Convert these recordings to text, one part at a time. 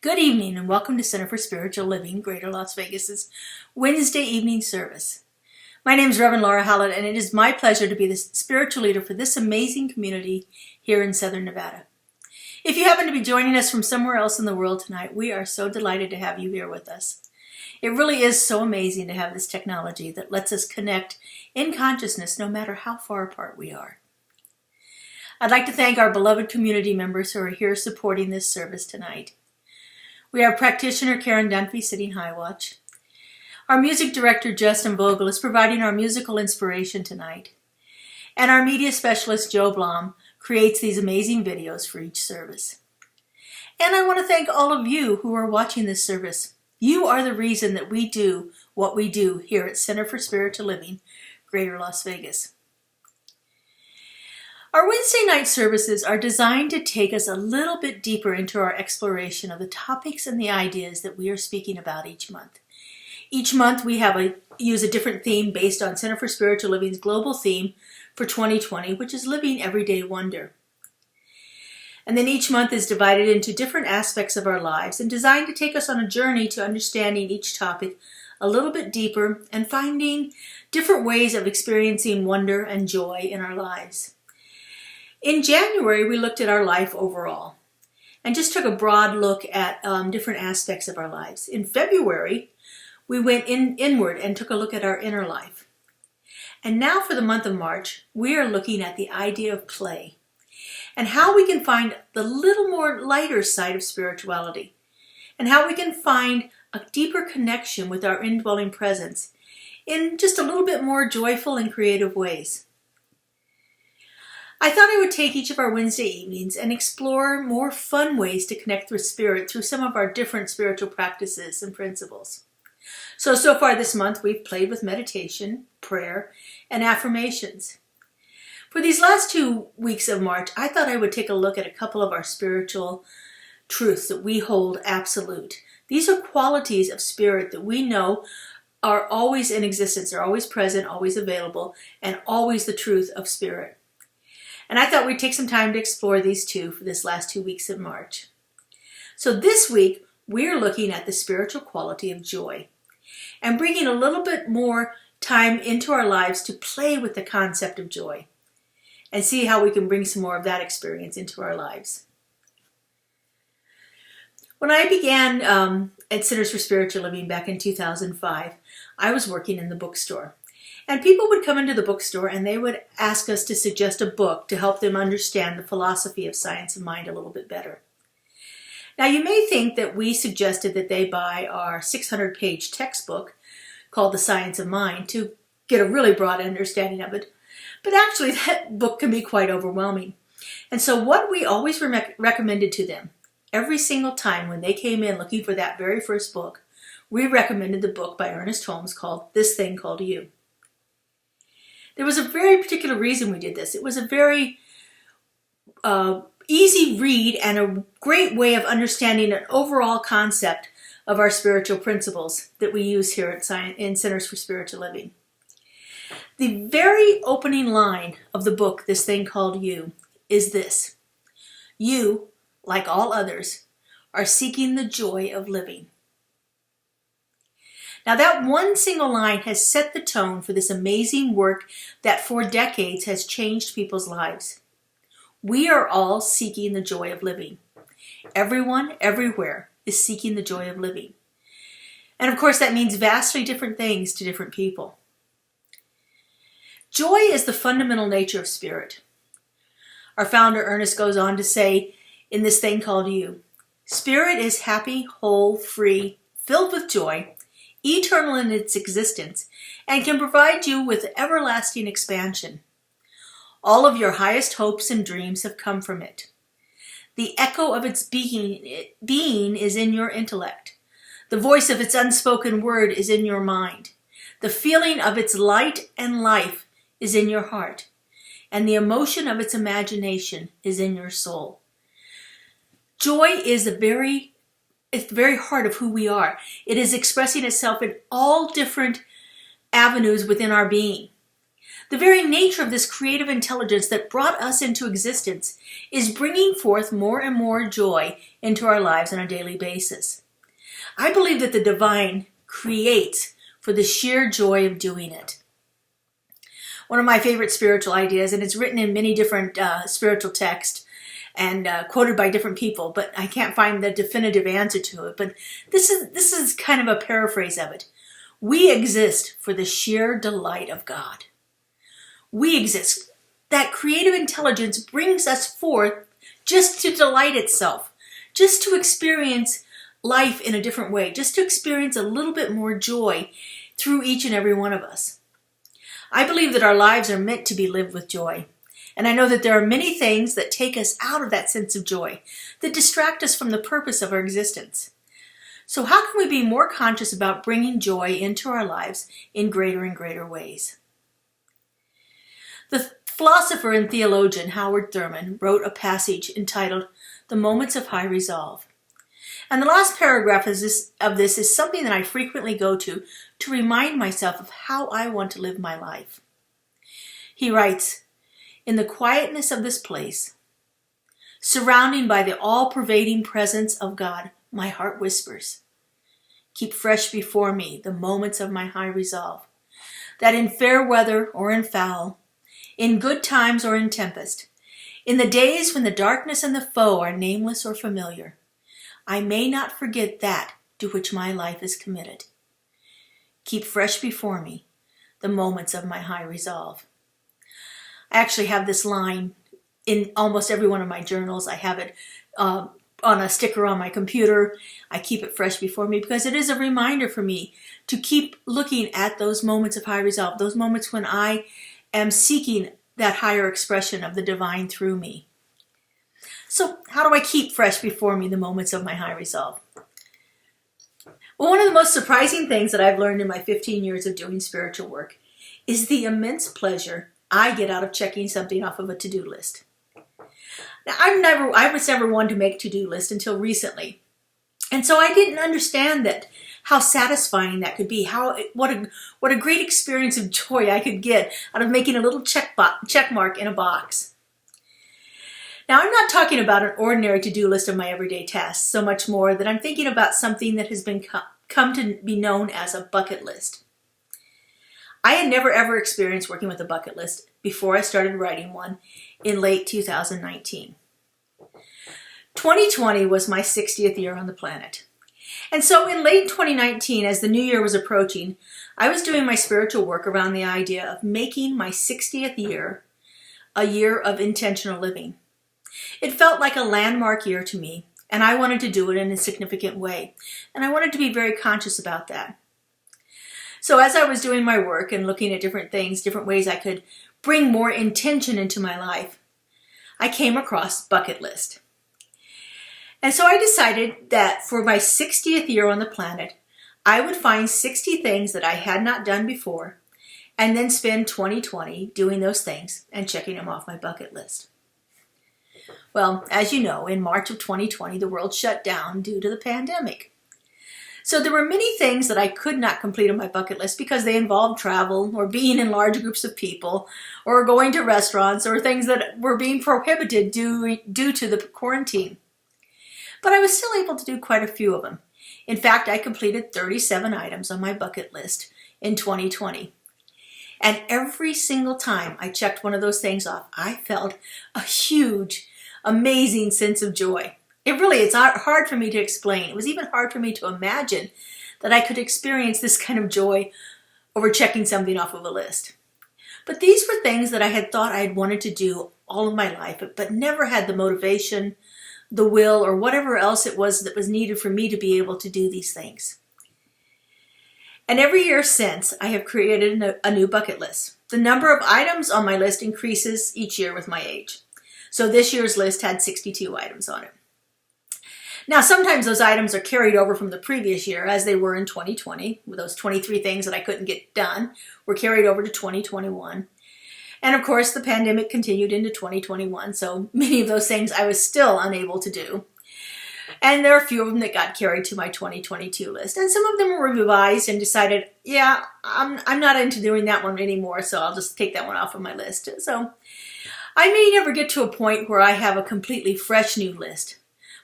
Good evening and welcome to Center for Spiritual Living, Greater Las Vegas's Wednesday evening service. My name is Reverend Laura Hallett, and it is my pleasure to be the spiritual leader for this amazing community here in Southern Nevada. If you happen to be joining us from somewhere else in the world tonight, we are so delighted to have you here with us. It really is so amazing to have this technology that lets us connect in consciousness no matter how far apart we are. I'd like to thank our beloved community members who are here supporting this service tonight. We have practitioner Karen Dunphy sitting high watch. Our music director Justin Vogel is providing our musical inspiration tonight. And our media specialist Joe Blom creates these amazing videos for each service. And I want to thank all of you who are watching this service. You are the reason that we do what we do here at Center for Spiritual Living, Greater Las Vegas. Our Wednesday night services are designed to take us a little bit deeper into our exploration of the topics and the ideas that we are speaking about each month. Each month we use a different theme based on Center for Spiritual Living's global theme for 2020, which is Living Everyday Wonder. And then each month is divided into different aspects of our lives and designed to take us on a journey to understanding each topic a little bit deeper and finding different ways of experiencing wonder and joy in our lives. In January, we looked at our life overall and just took a broad look at different aspects of our lives. In February, we went inward and took a look at our inner life. And now for the month of March, we are looking at the idea of play and how we can find the little more lighter side of spirituality and how we can find a deeper connection with our indwelling presence in just a little bit more joyful and creative ways. I thought I would take each of our Wednesday evenings and explore more fun ways to connect with Spirit through some of our different spiritual practices and principles. So far this month, we've played with meditation, prayer, and affirmations. For these last 2 weeks of March, I thought I would take a look at a couple of our spiritual truths that we hold absolute. These are qualities of Spirit that we know are always in existence, are always present, always available, and always the truth of Spirit. And I thought we'd take some time to explore these two for this last 2 weeks of March. So this week, we're looking at the spiritual quality of joy and bringing a little bit more time into our lives to play with the concept of joy and see how we can bring some more of that experience into our lives. When I began at Centers for Spiritual Living back in 2005, I was working in the bookstore. And people would come into the bookstore and they would ask us to suggest a book to help them understand the philosophy of science of mind a little bit better. Now you may think that we suggested that they buy our 600-page textbook called The Science of Mind to get a really broad understanding of it. But actually that book can be quite overwhelming. And so what we always recommended to them, every single time when they came in looking for that very first book, we recommended the book by Ernest Holmes called This Thing Called You. There was a very particular reason we did this. It was a very easy read and a great way of understanding an overall concept of our spiritual principles that we use here in Centers for Spiritual Living. The very opening line of the book, This Thing Called You, is this: you, like all others, are seeking the joy of living. Now that one single line has set the tone for this amazing work that for decades has changed people's lives. We are all seeking the joy of living. Everyone, everywhere is seeking the joy of living. And of course that means vastly different things to different people. Joy is the fundamental nature of Spirit. Our founder Ernest goes on to say in This Thing Called You, Spirit is happy, whole, free, filled with joy, eternal in its existence, and can provide you with everlasting expansion. All of your highest hopes and dreams have come from it. The echo of its being is in your intellect. The voice of its unspoken word is in your mind. The feeling of its light and life is in your heart. And the emotion of its imagination is in your soul. Joy is the very heart of who we are. It is expressing itself in all different avenues within our being. The very nature of this creative intelligence that brought us into existence is bringing forth more and more joy into our lives on a daily basis. I believe that the divine creates for the sheer joy of doing it. One of my favorite spiritual ideas, and it's written in many different spiritual texts and quoted by different people, but I can't find the definitive answer to it. But this is kind of a paraphrase of it. We exist for the sheer delight of God. We exist. That creative intelligence brings us forth just to delight itself, just to experience life in a different way, just to experience a little bit more joy through each and every one of us. I believe that our lives are meant to be lived with joy. And I know that there are many things that take us out of that sense of joy, that distract us from the purpose of our existence. So how can we be more conscious about bringing joy into our lives in greater and greater ways? The philosopher and theologian Howard Thurman wrote a passage entitled "The Moments of High Resolve." And the last paragraph of this is something that I frequently go to remind myself of how I want to live my life. He writes, "In the quietness of this place, surrounding by the all-pervading presence of God, my heart whispers, keep fresh before me the moments of my high resolve, that in fair weather or in foul, in good times or in tempest, in the days when the darkness and the foe are nameless or familiar, I may not forget that to which my life is committed. Keep fresh before me the moments of my high resolve." I actually have this line in almost every one of my journals. I have it on a sticker on my computer. I keep it fresh before me because it is a reminder for me to keep looking at those moments of high resolve, those moments when I am seeking that higher expression of the divine through me. So how do I keep fresh before me the moments of my high resolve? Well, one of the most surprising things that I've learned in my 15 years of doing spiritual work is the immense pleasure I get out of checking something off of a to-do list. Now, I was never one to make to-do lists until recently. And so I didn't understand how satisfying that could be, what a great experience of joy I could get out of making a little check mark in a box. Now, I'm not talking about an ordinary to-do list of my everyday tasks, so much more that I'm thinking about something that has been come to be known as a bucket list. I had never ever experienced working with a bucket list before I started writing one in late 2019. 2020 was my 60th year on the planet. And so in late 2019, as the new year was approaching, I was doing my spiritual work around the idea of making my 60th year a year of intentional living. It felt like a landmark year to me, and I wanted to do it in a significant way. And I wanted to be very conscious about that. So as I was doing my work and looking at different things, different ways I could bring more intention into my life, I came across bucket list. And so I decided that for my 60th year on the planet, I would find 60 things that I had not done before, and then spend 2020 doing those things and checking them off my bucket list. Well, as you know, in March of 2020, the world shut down due to the pandemic. So there were many things that I could not complete on my bucket list because they involved travel or being in large groups of people or going to restaurants or things that were being prohibited due to the quarantine. But I was still able to do quite a few of them. In fact, I completed 37 items on my bucket list in 2020. And every single time I checked one of those things off, I felt a huge, amazing sense of joy. It's hard for me to explain. It was even hard for me to imagine that I could experience this kind of joy over checking something off of a list. But these were things that I had thought I had wanted to do all of my life, but never had the motivation, the will, or whatever else it was that was needed for me to be able to do these things. And every year since, I have created a new bucket list. The number of items on my list increases each year with my age. So this year's list had 62 items on it. Now, sometimes those items are carried over from the previous year, as they were in 2020. Those 23 things that I couldn't get done were carried over to 2021. And of course, the pandemic continued into 2021, so many of those things I was still unable to do. And there are a few of them that got carried to my 2022 list. And some of them were revised and decided, yeah, I'm not into doing that one anymore, so I'll just take that one off of my list. So I may never get to a point where I have a completely fresh new list.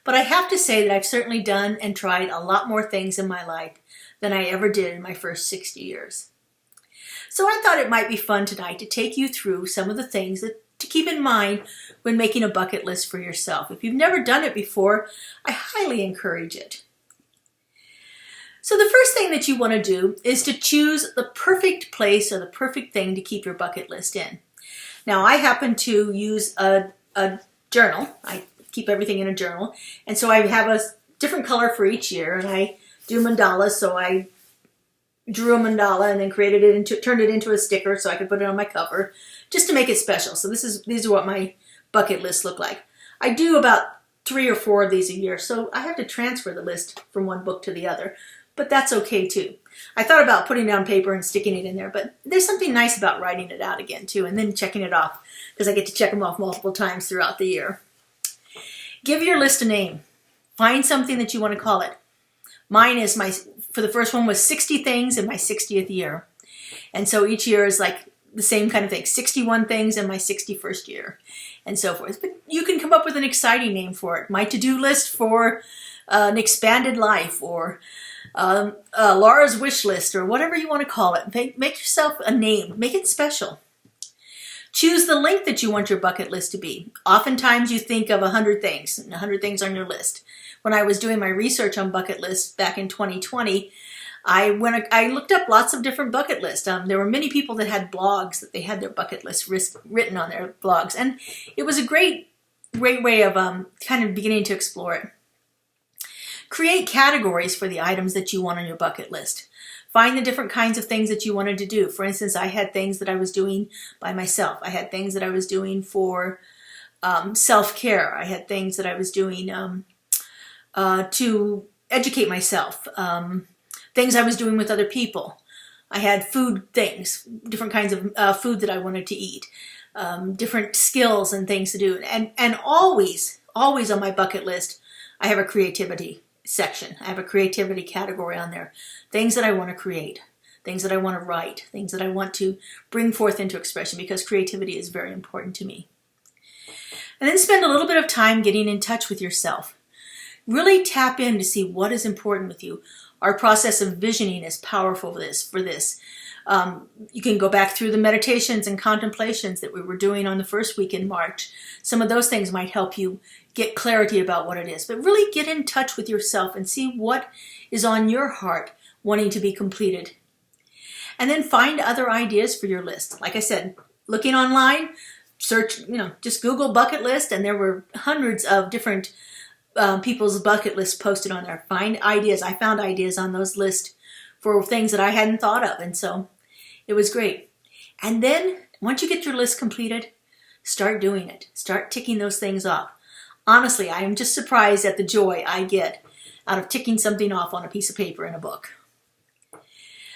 But I have to say that I've certainly done and tried a lot more things in my life than I ever did in my first 60 years. So I thought it might be fun tonight to take you through some of the things that to keep in mind when making a bucket list for yourself. If you've never done it before, I highly encourage it. So the first thing that you want to do is to choose the perfect place or the perfect thing to keep your bucket list in. Now, I happen to use a journal. I keep everything in a journal. And so I have a different color for each year, and I do mandalas. So I drew a mandala and then turned it into a sticker so I could put it on my cover just to make it special. So these are what my bucket lists look like. I do about 3 or 4 of these a year, so I have to transfer the list from one book to the other, but that's okay too. I thought about putting it on paper and sticking it in there, but there's something nice about writing it out again too, and then checking it off, because I get to check them off multiple times throughout the year. Give your list a name. Find something that you want to call it. Mine is for the first one was 60 things in my 60th year. And so each year is like the same kind of thing, 61 things in my 61st year, and so forth. But you can come up with an exciting name for it. My to-do list for an expanded life, or Laura's wish list, or whatever you want to call it. Make yourself a name. Make it special. Choose the length that you want your bucket list to be. Oftentimes you think of 100 things, and 100 things on your list. When I was doing my research on bucket lists back in 2020, I looked up lots of different bucket lists. There were many people that had blogs that they had their bucket list written on their blogs, and it was a great way of kind of beginning to explore it. Create categories for the items that you want on your bucket list. Find the different kinds of things that you wanted to do. For instance, I had things that I was doing by myself. I had things that I was doing for self-care. I had things that I was doing to educate myself. Things I was doing with other people. I had food things, different kinds of food that I wanted to eat, different skills and things to do. And always on my bucket list, I have a creativity section. I have a creativity category on there. Things that I want to create, things that I want to write, things that I want to bring forth into expression, because creativity is very important to me. And then spend a little bit of time getting in touch with yourself. Really tap in to see what is important with you. Our process of visioning is powerful for this. You can go back through the meditations and contemplations that we were doing on the first week in March. Some of those things might help you get clarity about what it is. But really get in touch with yourself and see what is on your heart wanting to be completed. And then find other ideas for your list. Like I said, looking online, search, just Google bucket list, and there were hundreds of different people's bucket lists posted on there. Find ideas. I found ideas on those lists for things that I hadn't thought of, and so it was great. And then once you get your list completed, start doing it. Start ticking those things off. Honestly, I am just surprised at the joy I get out of ticking something off on a piece of paper in a book.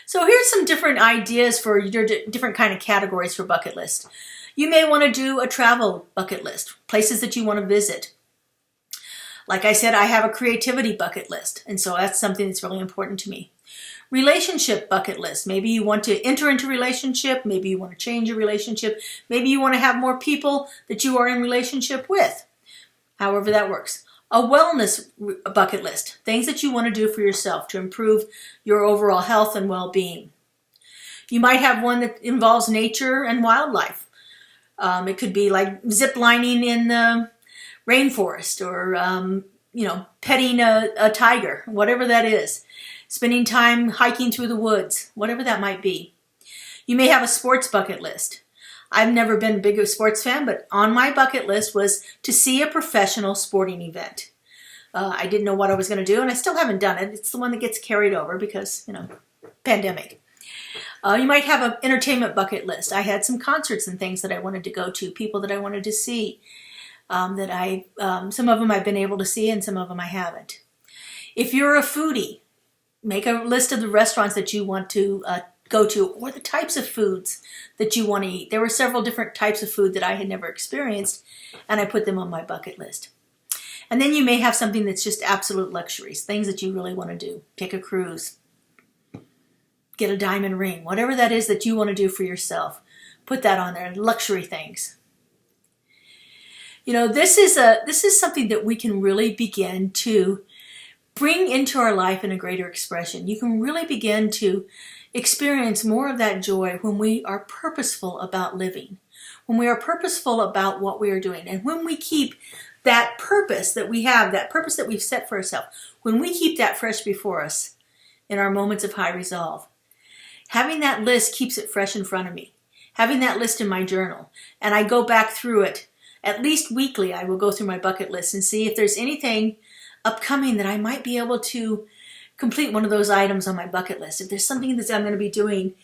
So here's some different ideas for your different kind of categories for bucket list. You may want to do a travel bucket list, places that you want to visit. Like I said, I have a creativity bucket list, and so that's something that's really important to me. Relationship bucket list. Maybe you want to enter into a relationship. Maybe you want to change your relationship. Maybe you want to have more people that you are in relationship with. However that works. A wellness bucket list. Things that you want to do for yourself to improve your overall health and well-being. You might have one that involves nature and wildlife. It could be like zip lining in the rainforest, or petting a tiger, whatever that is. Spending time hiking through the woods, whatever that might be. You may have a sports bucket list. I've never been a big sports fan, but on my bucket list was to see a professional sporting event. I didn't know what I was going to do, and I still haven't done it. It's the one that gets carried over because, pandemic. You might have an entertainment bucket list. I had some concerts and things that I wanted to go to, people that I wanted to see. Some of them I've been able to see, and some of them I haven't. If you're a foodie, make a list of the restaurants that you want to go to, or the types of foods that you want to eat. There were several different types of food that I had never experienced, and I put them on my bucket list. And then you may have something that's just absolute luxuries, things that you really want to do. Take a cruise, get a diamond ring, whatever that is that you want to do for yourself. Put that on there, luxury things. You know, this is something that we can really begin to bring into our life in a greater expression. You can really begin to experience more of that joy when we are purposeful about living, when we are purposeful about what we are doing, and when we keep that purpose that we have, that purpose that we've set for ourselves, when we keep that fresh before us in our moments of high resolve. Having that list keeps it fresh in front of me. Having that list in my journal, and I go back through it at least weekly. I will go through my bucket list and see if there's anything upcoming that I might be able to complete one of those items on my bucket list. If there's something that I'm going to be doing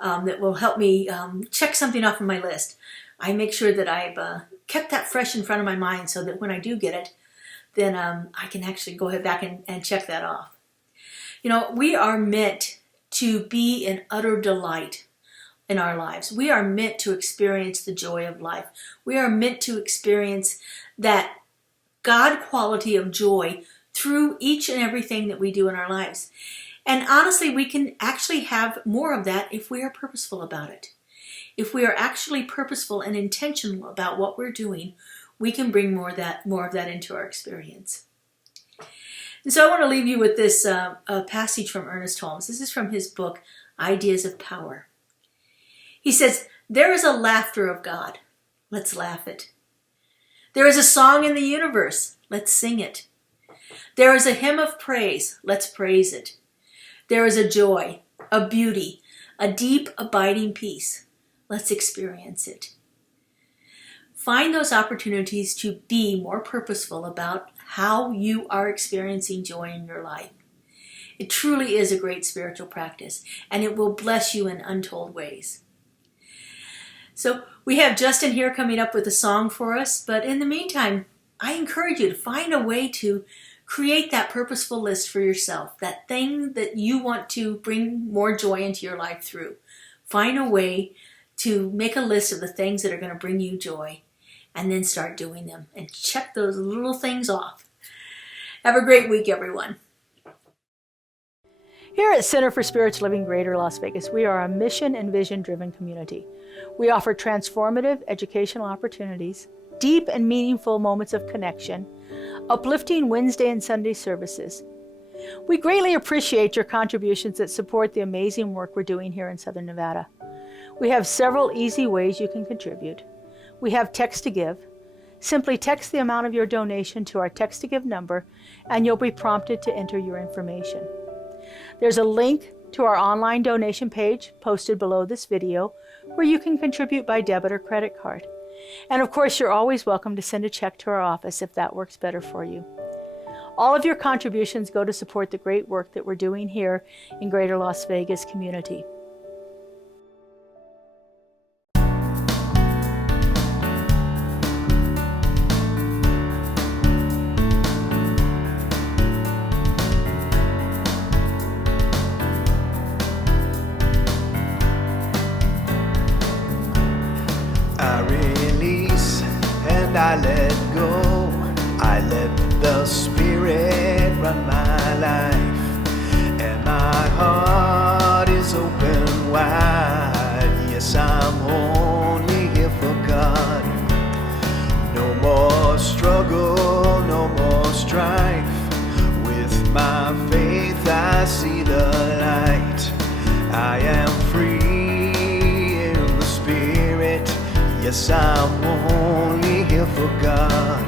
that will help me check something off of my list, I make sure that I've kept that fresh in front of my mind so that when I do get it, then I can actually go back and check that off. You know, we are meant to be in utter delight in our lives. We are meant to experience the joy of life. We are meant to experience that God quality of joy through each and everything that we do in our lives. And honestly, we can actually have more of that if we are purposeful about it. If we are actually purposeful and intentional about what we're doing, we can bring more of that into our experience. And so I want to leave you with this passage from Ernest Holmes. This is from his book, Ideas of Power. He says, "There is a laughter of God. Let's laugh it. There is a song in the universe. Let's sing it. There is a hymn of praise. Let's praise it. There is a joy, a beauty, a deep, abiding peace. Let's experience it." Find those opportunities to be more purposeful about how you are experiencing joy in your life. It truly is a great spiritual practice, and it will bless you in untold ways. So we have Justin here coming up with a song for us, but in the meantime, I encourage you to find a way to create that purposeful list for yourself, that thing that you want to bring more joy into your life through. Find a way to make a list of the things that are going to bring you joy, and then start doing them and check those little things off. Have a great week, everyone. Here at Center for Spiritual Living Greater Las Vegas, we are a mission and vision-driven community. We offer transformative educational opportunities, deep and meaningful moments of connection, uplifting Wednesday and Sunday services. We greatly appreciate your contributions that support the amazing work we're doing here in Southern Nevada. We have several easy ways you can contribute. We have text to give. Simply text the amount of your donation to our text to give number, and you'll be prompted to enter your information. There's a link to our online donation page posted below this video where you can contribute by debit or credit card. And of course, you're always welcome to send a check to our office if that works better for you. All of your contributions go to support the great work that we're doing here in Greater Las Vegas community. I release and I let go. I let the Spirit run my life, and my heart is open wide. Yes, I'm only here for God. No more struggle, no more strife. With my faith I see the light. I am free in the Spirit. Yes, I'm only here for God.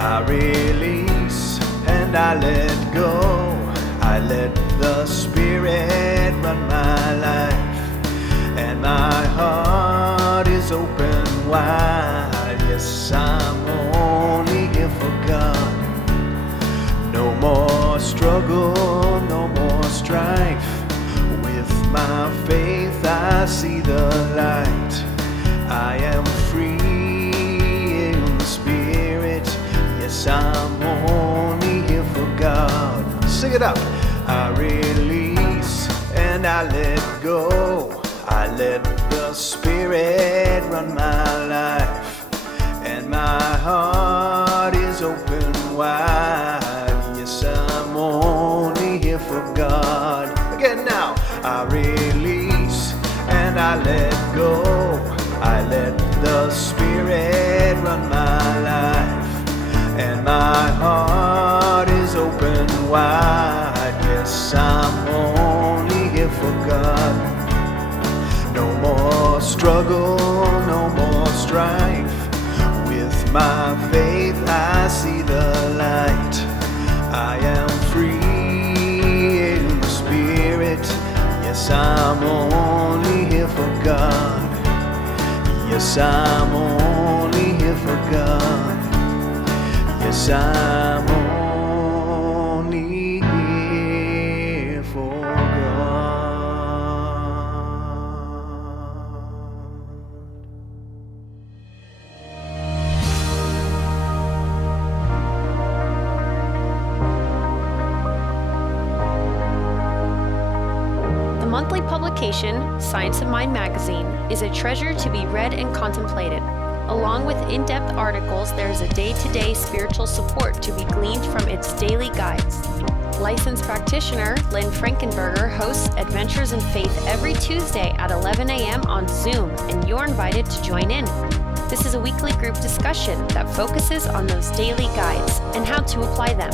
I release and I let go. I let the Spirit run my life, and my heart is open wide. Yes, I'm only here for God. No more struggle, no more strife. With my faith I see the light. I am free in the Spirit. Yes, I'm only here for God. Sing it up. I release and I let go. I let the Spirit run my life, and my heart is open wide. Yes, I'm only here for God. Again now, I release and I let go. I let the Spirit run my life, and my heart is open wide. Yes, I'm only here for God. No more struggle, no more strife. With my faith I see the light. I am free in the Spirit. Yes, I'm only here for God. Yes, I'm only here for God. Yes, I'm only here for God. The monthly publication, Science of Mind magazine, is a treasure to be read and contemplated. Along with in-depth articles, there is a day-to-day spiritual support to be gleaned from its daily guides. Licensed practitioner Lynn Frankenberger hosts Adventures in Faith every Tuesday at 11 a.m. on Zoom, and you're invited to join in. This is a weekly group discussion that focuses on those daily guides and how to apply them.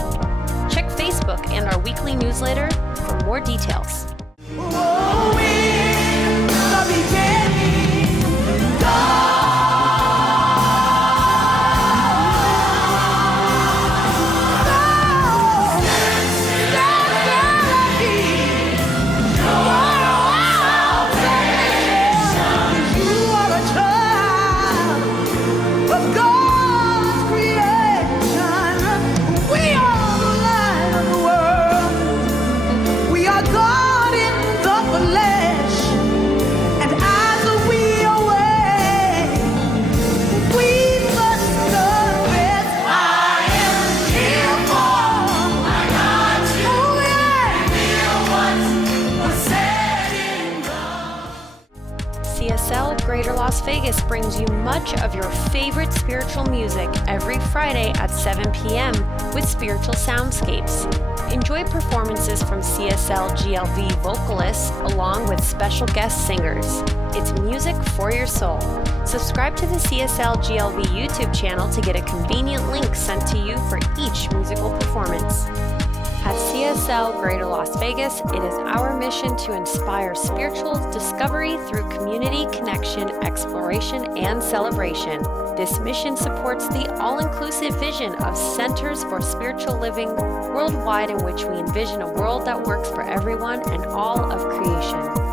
Check Facebook and our weekly newsletter for more details. Oh, in the beginning, God. CSL Greater Las Vegas brings you much of your favorite spiritual music every Friday at 7 p.m. with spiritual soundscapes. Enjoy performances from CSLGLV vocalists along with special guest singers. It's music for your soul. Subscribe to the CSLGLV YouTube channel to get a convenient link sent to you for each musical performance. At CSL Greater Las Vegas, it is our mission to inspire spiritual discovery through community connection, exploration, and celebration. This mission supports the all-inclusive vision of Centers for Spiritual Living worldwide, in which we envision a world that works for everyone and all of creation.